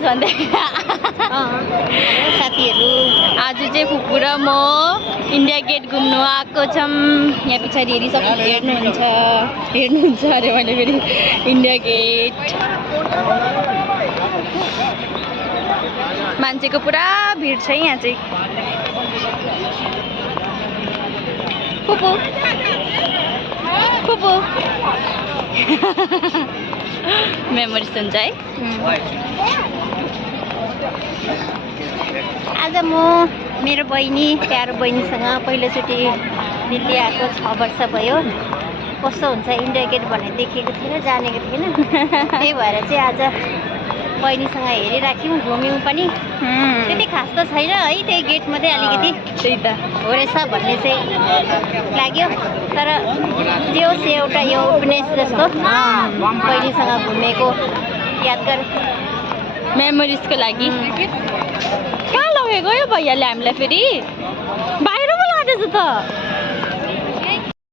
Memories भन्दै साथीहरू आज चाहिँ फुपू र म इन्डिया गेट घुम्नु आएको छौँ। यहाँ पछाडि हेर्नुहुन्छ अरे मैले फेरि इन्डिया गेट। मान्छेको पुरा भिड छ यहाँ चाहिँ। फुपू फुपू मेमोरिज हुन्छ है। आज म मेरो बहिनी प्यारो बहिनीसँग पहिलोचोटि दिल्ली आएको 6 वर्ष भयो। कस्तो हुन्छ इन्डिया गेट भन्ने देखेको थिएन, जानेको थिएन। त्यही भएर चाहिँ आज बहिनीसँग हेरिराख्यौँ, घुम्यौँ पनि। त्यति खास त छैन है, त्यही गेट मात्रै अलिकति त्यही त हो रहेछ भन्ने चाहिँ लाग्यो। तर त्यो चाहिँ एउटा यो उपन्यास जस्तो बहिनीसँग घुमेको यादगार मेमोरिजको लागि। कहाँ लगेको यो भैयाले हामीलाई फेरि? बाहिर पो लाँदैछ त।